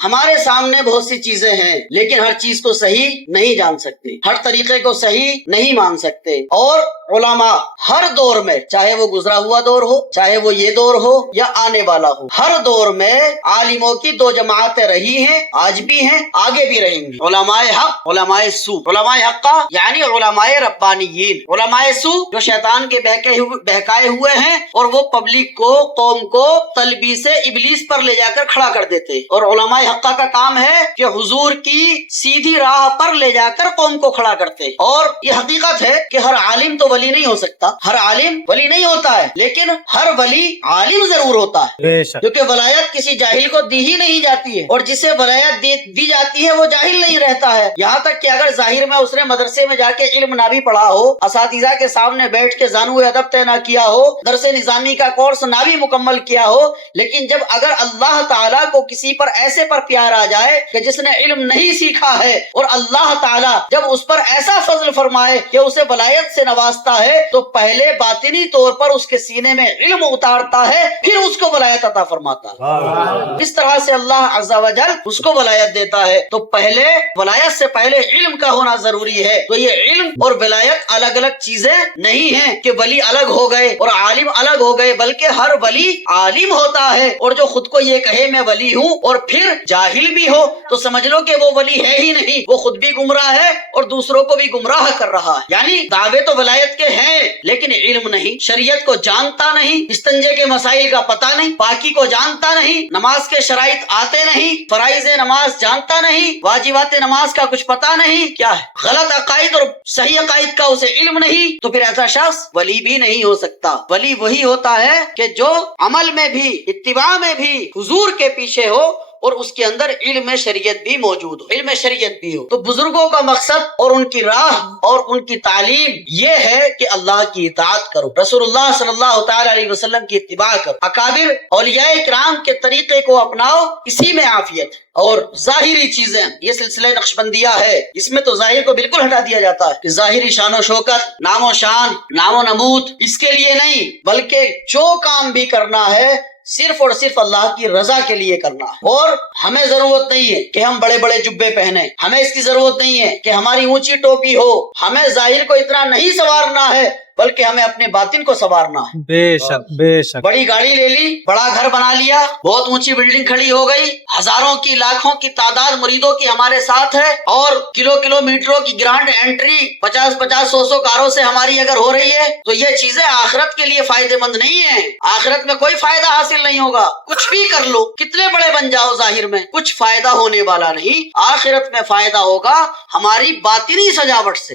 ہمارے سامنے بہت سی چیزیں ہیں لیکن ہر چیز کو صحیح نہیں جان سکتے، ہر طریقے کو صحیح نہیں مان سکتے، اور علماء ہر دور میں، چاہے وہ گزرا ہوا دور ہو، چاہے وہ یہ دور ہو یا آنے والا ہو، ہر دور میں عالموں کی دو جماعتیں رہی ہیں، آج بھی ہیں، آگے بھی رہیں گی، علماء حق، علماء سو۔ علماء حق کا یعنی علماء ربانیین، علماء سو جو شیطان کے بہکائے ہوئے ہیں اور وہ پبلک کو، قوم کو تلبیس ابلیس پر لے جا کر کھڑا کر دیتے، اور علماء حقہ کا کام ہے کہ حضور کی سیدھی راہ پر لے جا کر قوم کو کھڑا کرتے۔ اور یہ حقیقت ہے کہ ہر عالم تو ولی نہیں ہو سکتا، ہر عالم ولی نہیں ہوتا ہے، لیکن ہر ولی عالم ضرور ہوتا ہے، کیونکہ ولایت کسی جاہل کو دی ہی نہیں جاتی ہے، اور جسے ولایت دی جاتی ہے وہ جاہل نہیں رہتا ہے۔ یہاں تک کہ اگر ظاہر میں اس نے مدرسے میں جا کے علم نہ بھی پڑھا ہو، اساتذہ کے سامنے بیٹھ کے زانو ادب طے نہ کیا ہو، درس نظامی کا کورس نہ بھی مکمل کیا ہو، لیکن جب اگر اللہ تعالیٰ کو کسی پر ایسے پر پیار آ جائے کہ جس نے علم نہیں سیکھا ہے، اور اللہ تعالیٰ جب اس پر ایسا فضل فرمائے کہ اسے ولایت سے نوازتا ہے، تو پہلے باطنی طور پر اس کے سینے میں علم اتارتا ہے، پھر اس کو ولایت عطا فرماتا ہے۔ اس طرح سے اللہ عز و جل اس کو ولایت دیتا ہے، تو پہلے ولایت سے پہلے علم کا ہونا ضروری ہے۔ تو یہ علم اور ولایت الگ الگ چیزیں نہیں ہیں کہ ولی الگ ہو گئے اور عالم الگ ہو گئے، بلکہ ہر ولی عالم ہوتا ہے، اور جو خود کو یہ کہے میں ولی ہوں اور پھر جاہل بھی ہو تو سمجھ لو کہ وہ ولی ہے ہی نہیں، وہ خود بھی گمراہ ہے اور دوسروں کو بھی گمراہ کر رہا ہے۔ یعنی دعوے تو ولایت کے ہیں لیکن علم نہیں، شریعت کو جانتا نہیں، استنجے کے مسائل کا پتہ نہیں، پاکی کو جانتا نہیں، نماز کے شرائط آتے نہیں، فرائض نماز جانتا نہیں، واجبات نماز کا کچھ پتہ نہیں، کیا ہے غلط عقائد اور صحیح عقائد کا اسے علم نہیں، تو پھر ایسا شخص ولی بھی نہیں ہو سکتا۔ ولی وہی ہوتا ہے کہ جو عمل میں بھی، اتباع میں بھی حضور کے پیچھے ہو اور اس کے اندر علم شریعت بھی موجود ہو، علم شریعت بھی ہو۔ تو بزرگوں کا مقصد اور ان کی راہ اور ان کی تعلیم یہ ہے کہ اللہ کی اطاعت کرو، رسول اللہ صلی اللہ تعالی علیہ وسلم کی اتباع کرو، اکابر اولیاء کرام کے طریقے کو اپناؤ، اسی میں عافیت ہے۔ اور ظاہری چیزیں، یہ سلسلہ نقشبندیہ ہے، اس میں تو ظاہر کو بالکل ہٹا دیا جاتا ہے کہ ظاہری شان و شوکت، نام و شان، نام و نمود، اس کے لیے نہیں، بلکہ جو کام بھی کرنا ہے صرف اور صرف اللہ کی رضا کے لیے کرنا ہے۔ اور ہمیں ضرورت نہیں ہے کہ ہم بڑے بڑے جبے پہنے، ہمیں اس کی ضرورت نہیں ہے کہ ہماری اونچی ٹوپی ہو، ہمیں ظاہر کو اتنا نہیں سنوارنا ہے بلکہ ہمیں اپنے باطن کو سنوارنا ہے۔ بے شک بے شک۔ بڑی گاڑی لے لی، بڑا گھر بنا لیا، بہت اونچی بلڈنگ کھڑی ہو گئی، ہزاروں کی لاکھوں کی تعداد مریدوں کی ہمارے ساتھ ہے، اور کلومیٹروں کی گرانڈ انٹری 50 کاروں سے ہماری اگر ہو رہی ہے، تو یہ چیزیں آخرت کے لیے فائدہ مند نہیں ہے، آخرت میں کوئی فائدہ حاصل نہیں ہوگا۔ کچھ بھی کر لو، کتنے بڑے بن جاؤ، ظاہر میں کچھ فائدہ ہونے والا نہیں، آخرت میں فائدہ ہوگا ہماری باطنی سجاوٹ سے،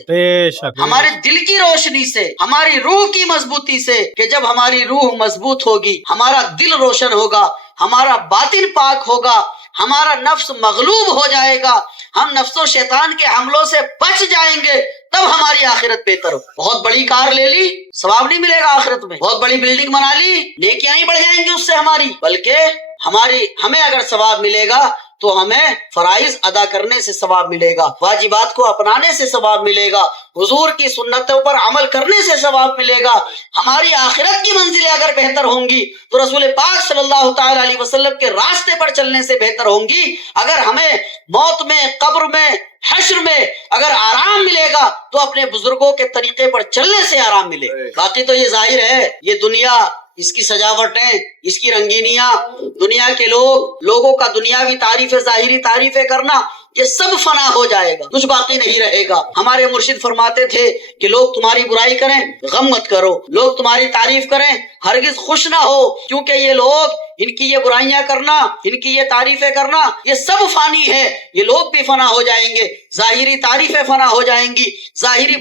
ہمارے دل کی روشنی سے، ہماری روح کی مضبوطی سے، کہ جب ہماری روح مضبوط ہوگی، ہمارا دل روشن ہوگا، ہمارا باطن پاک ہوگا، ہمارا نفس مغلوب ہو جائے گا، ہم نفس و شیطان کے حملوں سے بچ جائیں گے، تب ہماری آخرت بہتر ہو۔ بہت بڑی کار لے لی، ثواب نہیں ملے گا آخرت میں، بہت بڑی بلڈنگ بنا لی، نیکیاں نہیں بڑھ جائیں گی اس سے ہماری، بلکہ ہمیں اگر ثواب ملے گا تو ہمیں فرائض ادا کرنے سے ثواب ملے گا، واجبات کو اپنانے سے ثواب ملے گا، حضور کی سنتوں پر عمل کرنے سے ثواب ملے گا۔ ہماری آخرت کی منزلیں اگر بہتر ہوں گی تو رسول پاک صلی اللہ تعالی علیہ وسلم کے راستے پر چلنے سے بہتر ہوں گی۔ اگر ہمیں موت میں، قبر میں، حشر میں اگر آرام ملے گا تو اپنے بزرگوں کے طریقے پر چلنے سے آرام ملے۔ باقی تو یہ ظاہر ہے، یہ دنیا، اس کی سجاوٹیں، اس کی رنگینیاں، دنیا کے لوگوں کا دنیاوی تعریفیں، ظاہری تعریفیں کرنا، یہ سب فنا ہو جائے گا، کچھ باقی نہیں رہے گا۔ ہمارے مرشد فرماتے تھے کہ لوگ تمہاری برائی کریں، غم مت کرو، لوگ تمہاری تعریف کریں، ہرگز خوش نہ ہو، کیونکہ یہ لوگ، ان کی یہ برائیاں کرنا، ان کی یہ تعریفیں کرنا، یہ سب فانی ہے، یہ لوگ بھی فنا ہو جائیں گے، ظاہری تعریفیں فنا ہو جائیں گی، ظاہری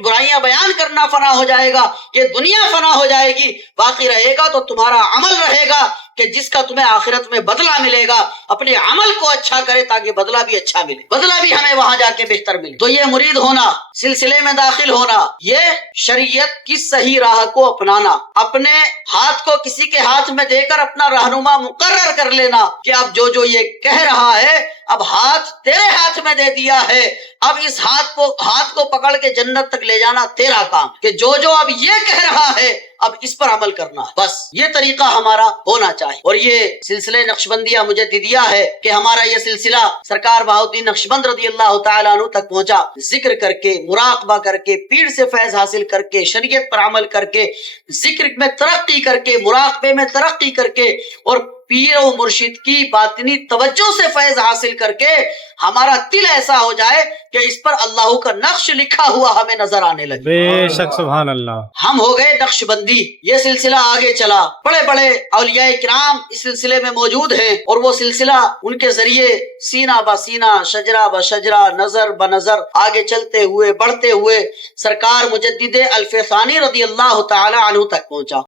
برائیاں بیان کرنا فنا ہو جائے گا، یہ دنیا فنا ہو جائے گی، باقی رہے گا تو تمہارا عمل رہے گا کہ جس کا تمہیں آخرت میں بدلہ ملے گا۔ اپنے عمل کو اچھا کرے تاکہ بدلہ بھی اچھا ملے، بدلہ بھی ہمیں وہاں جا کے بہتر ملے۔ تو یہ مرید ہونا، سلسلے میں داخل ہونا، یہ شریعت کی صحیح راہ کو اپنانا، اپنے ہاتھ کو کسی کے ہاتھ میں دے کر اپنا رہنما مقرر کر لینا کہ اب جو یہ کہہ رہا ہے اب ہاتھ تیرے ہاتھ میں دے دیا ہے، اب اس ہاتھ کو پکڑ کے جنت تک لے جانا تیرا کام، کہ جو اب یہ کہہ رہا ہے اب اس پر عمل کرنا ہے، بس یہ طریقہ ہمارا ہونا چاہیے۔ اور یہ سلسلہ نقشبندیہ مجددیہ ہے کہ ہمارا یہ سلسلہ سرکار بہاؤالدین نقشبند رضی اللہ تعالیٰ عنہ تک پہنچا، ذکر کر کے، مراقبہ کر کے، پیر سے فیض حاصل کر کے، شریعت پر عمل کر کے، ذکر میں ترقی کر کے، مراقبے میں ترقی کر کے، اور پیر و مرشد کی باطنی توجہ سے فیض حاصل کر کے ہمارا دل ایسا ہو جائے کہ اس پر اللہ کا نقش لکھا ہوا ہمیں نظر آنے لگے۔ بے شک سبحان اللہ۔ ہم ہو گئے نقش بندی۔ یہ سلسلہ آگے چلا، بڑے بڑے اولیاء کرام اس سلسلے میں موجود ہیں، اور وہ سلسلہ ان کے ذریعے سینہ بہ سینہ، شجرہ بہ شجرہ، نظر بہ نظر آگے چلتے ہوئے، بڑھتے ہوئے سرکار مجدد الف ثانی رضی اللہ تعالی عنہ تک پہنچا۔